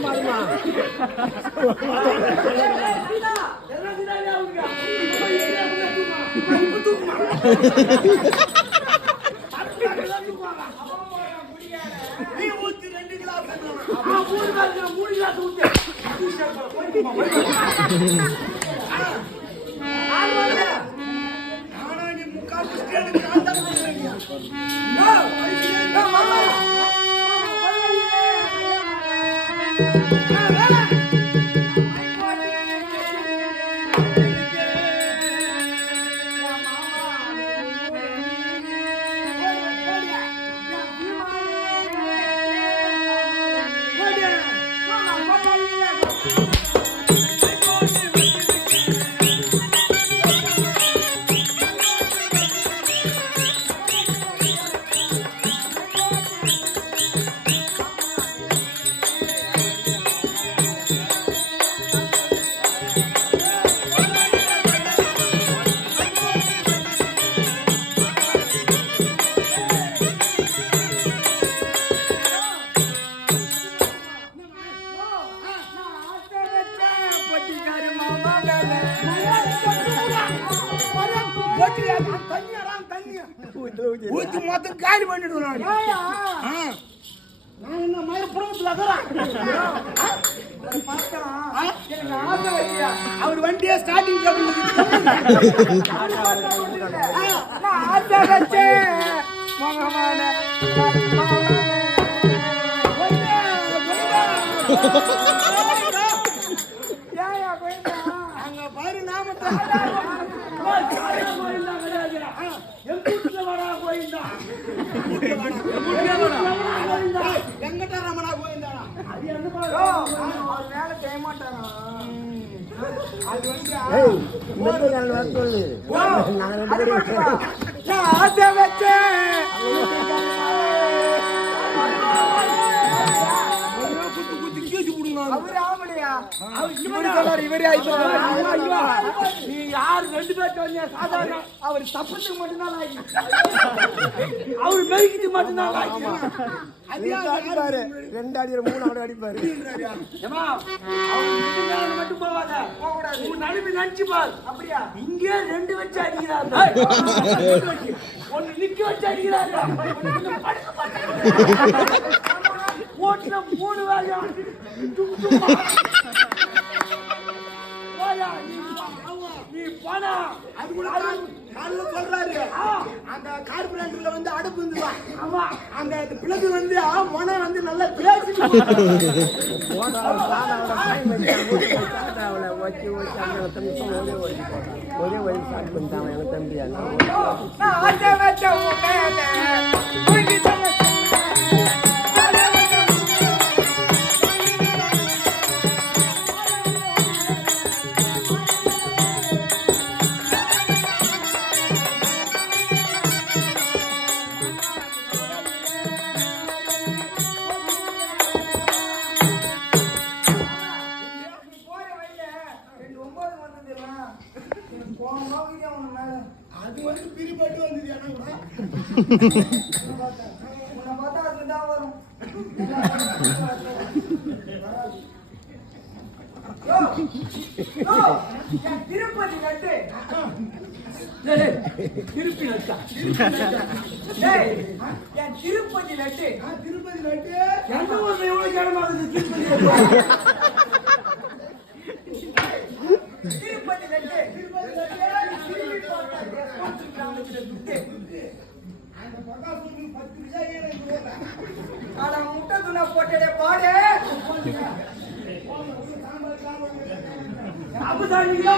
மாறுமா மொத்தம் காலி பண்ணிடுவேன். நான் என்ன மயிர புறத்துல அவர் வண்டியே ஸ்டார்டிங் அங்க பாரு நாமத்தை வெங்கடரமணா கோயிந்தானா வேலை செய்ய மாட்டாங்க. அவர் தப்பத்துக்கு மட்டும்தான் அவர் மெய்க்கு மட்டும்தான் அடிப்பாரு. 2 அடி 3 அடி அடிப்பாரு. மட்டும் போவாத நடுவி நினைச்சு பாரு. அப்படியா இங்கே 2 வச்சு அடிக்கிறாரு. ஒன்னு நிக்க வச்சு அடிக்கிறாரு. ஓட்டுல 3 வேலையா நீ போனா அது கூட சொல்றாரு. அந்த கார்பரேட்டர்ல வந்து அடுப்பு இருந்துவா. ஆமா அந்த பிளகு வந்து மொன வந்து நல்லா பேசி ஒரே வயசு ஸ்டார்ட் பண்ணிட்டான் எனக்கு தம்பியா. அது வந்து பிரிபட்டு வந்தது. திருப்பதி நட்டு திருப்பி நட்டா என் திருப்பதி நட்டு திருப்பதி நட்டு எந்த ஊர்ல எவ்வளவு கிடமாகுது. திருப்பதி நட்டு திருப்பதி நட்டு முட்டை துணை போட்டே பாடு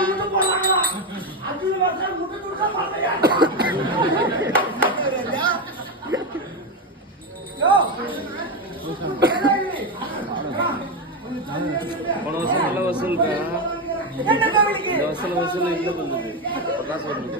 முட்டை போடுறாங்களா? அர்ஜுன வாசல் முட்டை கொடுத்தா பாருங்க. போன வருஷம் நல்ல வசூல் வசூல் இல்லை பண்ணுது பட்டாசு வருது.